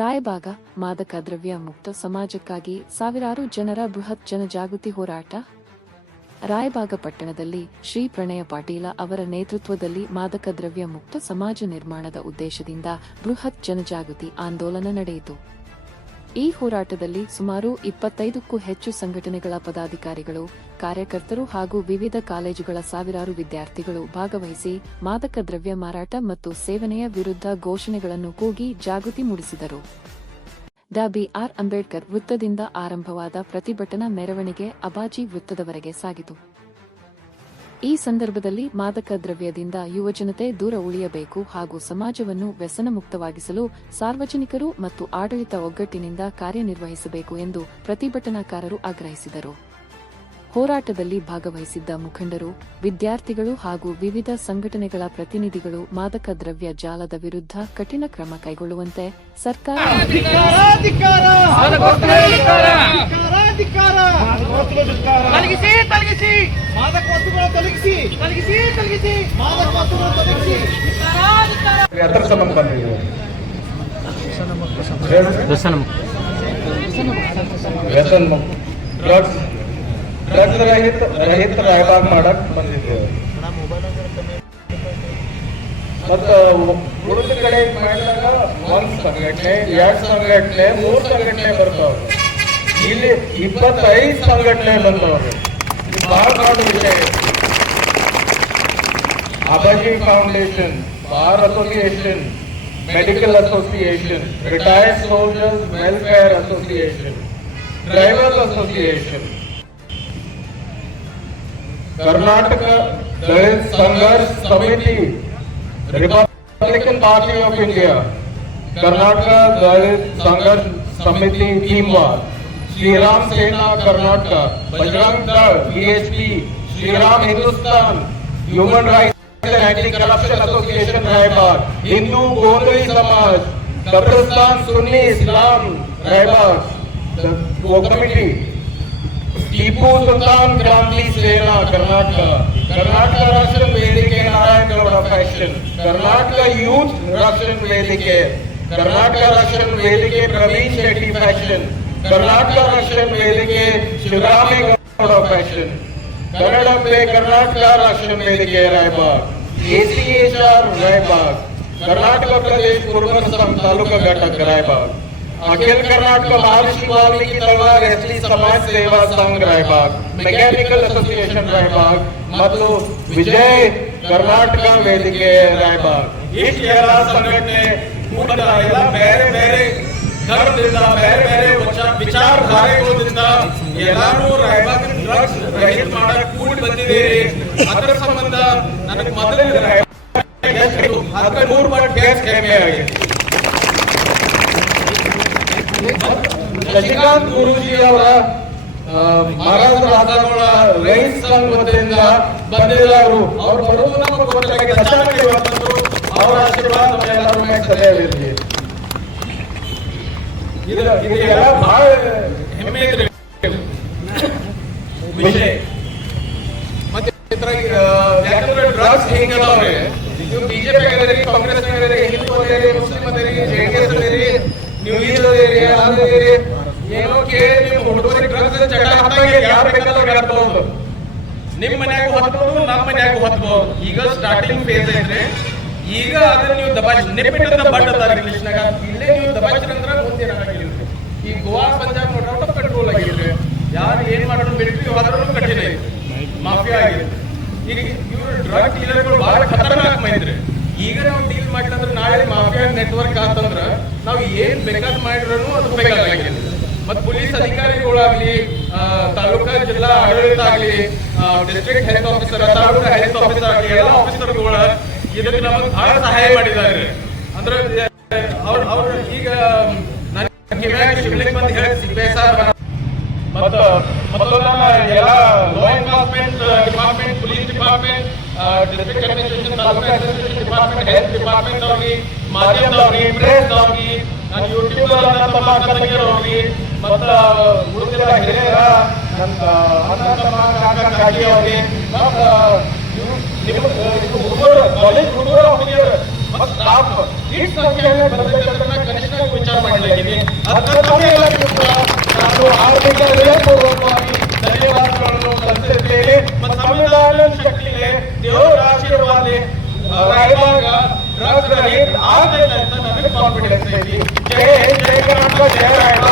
ರಾಯಬಾಗ ಮಾದಕ ದ್ರವ್ಯ ಮುಕ್ತ ಸಮಾಜಕ್ಕಾಗಿ ಸಾವಿರಾರು ಜನರ ಬೃಹತ್ ಜನಜಾಗೃತಿ ಹೋರಾಟ. ರಾಯಬಾಗ ಪಟ್ಟಣದಲ್ಲಿ ಶ್ರೀ ಪ್ರಣಯ ಪಾಟೀಲ ಅವರ ನೇತೃತ್ವದಲ್ಲಿ ಮಾದಕ ದ್ರವ್ಯ ಮುಕ್ತ ಸಮಾಜ ನಿರ್ಮಾಣದ ಉದ್ದೇಶದಿಂದ ಬೃಹತ್ ಜನಜಾಗೃತಿ ಆಂದೋಲನ ನಡೆಯಿತು. ಈ ಹೋರಾಟದಲ್ಲಿ ಸುಮಾರು 25ಕ್ಕೂ ಹೆಚ್ಚು ಸಂಘಟನೆಗಳ ಪದಾಧಿಕಾರಿಗಳು, ಕಾರ್ಯಕರ್ತರು ಹಾಗೂ ವಿವಿಧ ಕಾಲೇಜುಗಳ ಸಾವಿರಾರು ವಿದ್ಯಾರ್ಥಿಗಳು ಭಾಗವಹಿಸಿ ಮಾದಕ ದ್ರವ್ಯ ಮಾರಾಟ ಮತ್ತು ಸೇವನೆಯ ವಿರುದ್ಧ ಘೋಷಣೆಗಳನ್ನು ಕೂಗಿ ಜಾಗೃತಿ ಮೂಡಿಸಿದರು. ಡಾ. ಬಿ.ಆರ್. ಅಂಬೇಡ್ಕರ್ ವೃತ್ತದಿಂದ ಆರಂಭವಾದ ಪ್ರತಿಭಟನಾ ಮೆರವಣಿಗೆ ಅಬಾಜಿ ವೃತ್ತದವರೆಗೆ ಸಾಗಿತು. ಈ ಸಂದರ್ಭದಲ್ಲಿ ಮಾದಕ ದ್ರವ್ಯದಿಂದ ಯುವಜನತೆ ದೂರ ಉಳಿಯಬೇಕು ಹಾಗೂ ಸಮಾಜವನ್ನು ವ್ಯಸನ ಮುಕ್ತವಾಗಿಸಲು ಸಾರ್ವಜನಿಕರು ಮತ್ತು ಆಡಳಿತ ಒಗ್ಗಟ್ಟಿನಿಂದ ಕಾರ್ಯನಿರ್ವಹಿಸಬೇಕು ಎಂದು ಪ್ರತಿಭಟನಾಕಾರರು ಆಗ್ರಹಿಸಿದರು. ಹೋರಾಟದಲ್ಲಿ ಭಾಗವಹಿಸಿದ್ದ ಮುಖಂಡರು, ವಿದ್ಯಾರ್ಥಿಗಳು ಹಾಗೂ ವಿವಿಧ ಸಂಘಟನೆಗಳ ಪ್ರತಿನಿಧಿಗಳು ಮಾದಕ ದ್ರವ್ಯ ಜಾಲದ ವಿರುದ್ಧ ಕಠಿಣ ಕ್ರಮ ಕೈಗೊಳ್ಳುವಂತೆ ಸರ್ಕಾರ ಡ್ರಗ್ಸ್ ರಹಿತ ರಾಯಬಾಗ್ ಮಾಡಕ್ ಬಂದಿದ್ದೇವೆ. ಮತ್ತು ಉಳಿದ ಕಡೆ ಮಾಡಿದಾಗ 1 ಸಂಘಟನೆ, 2 ಸಂಘಟನೆ, 3 ಸಂಘಟನೆ ಬರ್ತಾವ. ಇಲ್ಲಿ 25 ಸಂಘಟನೆ ಬಂದವ್ರು. ಬಹಳ ದೊಡ್ಡ ವಿಷಯ. Abaji foundation, bar association, medical association, retired soldiers welfare association, drivers association, Karnataka Dalit Sangharsha Samiti, Republican party of India, Karnataka Dalit Sangharsha Samiti भीमवार, Sriram Sena Karnataka, Bajrang Dal BHP, Sriram Hindustan, human rights and anti corruption association Raibag, Hindu Gondali Samaj, कब्रिस्तान सुन्नी इस्लाम रायबाग वो कमिटी, टीपू सुल्तान क्रांति सेना कर्नाटक, कर्नाटक रक्षण वेदिके नारायण गौड़ फैशन, कर्नाटक यूथ रक्षण वेदिके, कर्नाटक रक्षण वेदिके प्रवीण शेट्टी फैशन, कर्नाटक रक्षण वेदिके शिवरामेगौड़ फैशन, कन्नड़ पे कर्नाटक रक्षण वेदिके रायबाग, ACHR रायबाग, कर्नाटक प्रदेश कुरुबन संघ तालुका घटक रायबाग, अखिल कर्नाटक महर्षि वाल्मीकि तलवार एसटी समाज सेवा संघ रायबाग, ಮೆಕ್ಯಾನಿಕಲ್ ಅಸೋಸಿಯೇಷನ್ ರಾಯಬಾಗ್ ಮತ್ತು ವಿಜಯ್ ಕರ್ನಾಟಕ ವೇದಿಕೆ ರಾಯಬಾಗ್. ಇಷ್ಟೆಲ್ಲ ಸಂಘಟನೆ ಎಲ್ಲ ಬೇರೆ ಬೇರೆ ಧರ್ಮದಿಂದ, ಬೇರೆ ಬೇರೆ ವಿಚಾರಧಾರೆಗಳಿಂದ ಎಲ್ಲರೂ ರಾಯಬಾಗ್ ಡ್ರಗ್ಸ್ ರಹಿತ ಮಾಡಕ್ಕೆ ಕೂಡಿ ಬಂದಿದ್ದೀರಿ. ಅದರ ಸಂಬಂಧ ನನಗೆ ಮೊದಲೇ 13 ಪಟ್ಟು ಗ್ಯಾಸ್ ಕಡಿಮೆ ಆಗಿದೆ. ಶಶಿಕಾಂತ್ ಗುರೂಜಿ ಅವರ ಮಹಾರಾಷ್ಟ್ರ ರಾಜ್ಯಗಳ ರೈತ ಸಂಘ ವತಿಯಿಂದ ಬಂದಿದ್ದಾರೆ. ಅವರು ಬರೋದು ನಮಗೆ ಗೊತ್ತಾಗಿದೆ. ಅವರ ಆಶೀರ್ವಾದ ನಮ್ಮೆಲ್ಲರ ಮೇಲೆ ಸದಾ ಇದೆಲ್ಲ ಬಹಳ ಹೆಮ್ಮೆ ಇದೆ ವಿಷಯ. ಮತ್ತೆ ಯಾಕಂದ್ರೆ ಡ್ರಗ್ಸ್ ಹಿಂಗದವ್ರೆ, ನೀವು ಬಿಜೆಪಿ ಆಗಿದ್ದೀರಿ, ಕಾಂಗ್ರೆಸ್ ಆಗಿದ್ದೀರಿ, ಹಿಂದೂ ಆಗಿದ್ದೀರಿ, ಮುಸ್ಲಿಂ ಆಗಿದ್ದೀರಿ, JDS ಆಗಿದ್ದೀರಿ, ನೀವು ಈದಿರಿ ಏನೋ ಕೇಳಿ ನೀವು ಹುಡುಗರಿಗೆ ಡ್ರಗ್ಸ್ ಚಟ ಹತ್ತಾಗಿ ಯಾರು ಬೇಕಾದ್ರೂ ಹತ್ಬಹುದು. ನಿಮ್ಮ ಮನ್ಯಾಗೂ ಹತ್ಬಹುದು, ನಮ್ಮ ಮನ್ಯಾಗೂ ಹತ್ಬಹುದು. ಈಗ ಸ್ಟಾರ್ಟಿಂಗ್ ಫೇಸ್ ಐತ್ರಿ. ಈಗ ಅದನ್ನ ನೀವು ದಬಾಯಿಸಿ ನಿಪ್ಪಿಟ್ಟದ ಬಡ್ಡದಾರ ಇಂಗ್ಲಿಷ್ನಾಗ ಇಲ್ಲೇ ನೀವು ದಬಾಯಿಸಿದ್ರೆ ಮುಂದೆ ಏನಾಗಿಲ್ಲ. ಈ ಗೋವಾ ಪಂಜಾಬ್ ನೋಡ್ರ ಕಂಟ್ರೋಲ್ ಆಗಿಲ್ರಿ. ಯಾರು ಏನ್ ಮಾಡೋದು ಬಿಡ್ರಿ, ಅದ್ರೂ ಕಠಿಣ ಐತಿ, ಮಾಫಿಯಾ ಆಗಿದೆ. ಈಗ ಇವ್ರು ಡ್ರಗ್ ಡೀಲರ್ಗಳು ಬಹಳ ಖತರ್ನಾಕ್ ಮೈಂದ್ರಿ. ಈಗ ನಾವು ಡೀಲ್ ಮಾಡಿದ್ರೆ ನಾಳೆ ಮಾಫಿಯಾ ನೆಟ್ವರ್ಕ್ ಆತಂದ್ರ ನಾವು ಏನ್ ಬೇಕಾದ್ ಮಾಡಿದ್ರು ಅದು ಬೇಕಾಗಿಲ್ಲ. ಮತ್ತೆ ಪೊಲೀಸ್ ಅಧಿಕಾರಿಗಳಾಗ್ಲಿ, ತಾಲೂಕಾ ಜಿಲ್ಲಾ ಆಡಳಿತ ಆಗ್ಲಿ, district health officer, taluka health officer ಆಗ್ಲಿ, ಎಲ್ಲ ಆಫೀಸರ್ಗಳ ಇದಕ್ಕೆ ನಮಗೆ ಬಹಳ ಸಹಾಯ ಮಾಡಿದ್ದಾರೆ. ಅಂದ್ರೆ ಅವ್ರು ಈಗ ಶಿವಲಿಂಗ್ ಬಂದು ಹೇಳಿ ಮತ್ತೊಂದು ಎಲ್ಲ ಲಾ enforcement department, police department, district administration, taluka administration department, health department ಅವ್ರಿಗೆ, ಮಾಧ್ಯಮದವ್ರಿಗೆ, ಪ್ರೆಸ್ ಅವ್ರಿಗೆ, ನಾನು ಯೂಟ್ಯೂಬ್ ತಮ್ಮ ಅಕ್ಕ ತಂಗಿಯವ್ರಿಗೆ, ಮತ್ತ ಉಳಿದಿರೋ ಹಿರಿಯರ ನನ್ನ ಅಣ್ಣ ತಮ್ಮ ಕಾಕ ಕಾಕಿ ಅವ್ರಿಗೆ, ಕಾಲೇಜ್ ಹುಡುಗರು ಹುಡುಗಿಯರು ಮತ್ತು ಸ್ಟಾಫ್ ಇಷ್ಟು ಸಂಖ್ಯೆಯಲ್ಲಿ ಬರಬೇಕಂತ ಕನಿಷ್ಠ ವಿಚಾರ ಮಾಡಿ ಮಾಡಲಿದ್ದೀನಿ. ಅದರ ತಮಗೆಲ್ಲರಿಗೂ ಕೂಡ ನಾನು ಆರ್ಥಿಕ ಹೃದಯಪೂರ್ವಕವಾಗಿ ಧನ್ಯವಾದಗಳನ್ನು ಸಲ್ಲಿಸುತ್ತೇನೆ. ಮತ್ತು ಸಂವಿಧಾನದ ಶಕ್ತಿಗೆ ದೇವರ ಆಶೀರ್ವಾದ ರಾಯಬಾಗ ಡ್ರಗ್ಸ್ ರಹಿತ ಆಗಲಿಲ್ಲ ಅಂತ ನನಗೆ ಕಾನ್ಫಿಡೆನ್ಸ್ ಐತಿ. ಜೈ ಹಿಂದ್, ಜೈ ಕರ್ನಾಟಕ, ಜೈ ರಾಯಬಾಗ.